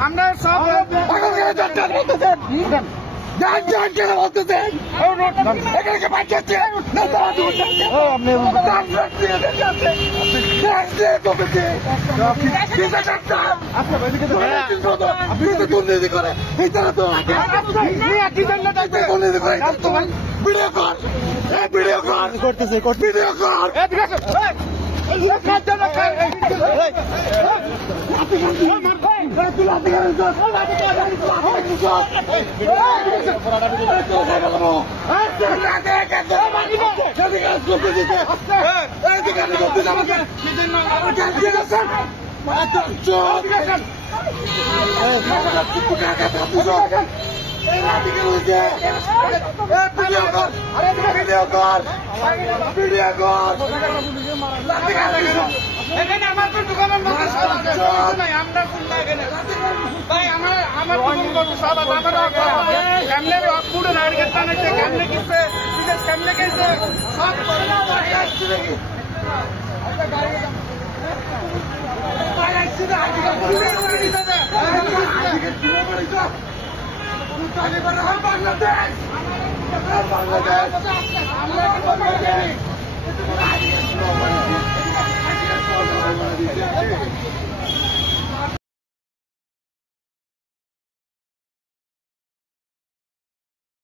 আমরা সব বলতেছেন এখানে পাঠাচ্ছে দুর্নীতি করে ভিডিও কর ভিডিও কর করতেছে ভিডিও কর এখানে আমার তো দোকানের মধ্যে নাই আমরা খুলনা এখানে ভাই আমার সব আমার কেমনে পুরো নাইট গেছে নাকি কেমনে গেছে কেমনে গেছে সব আসছে নাকি বাংলাদেশ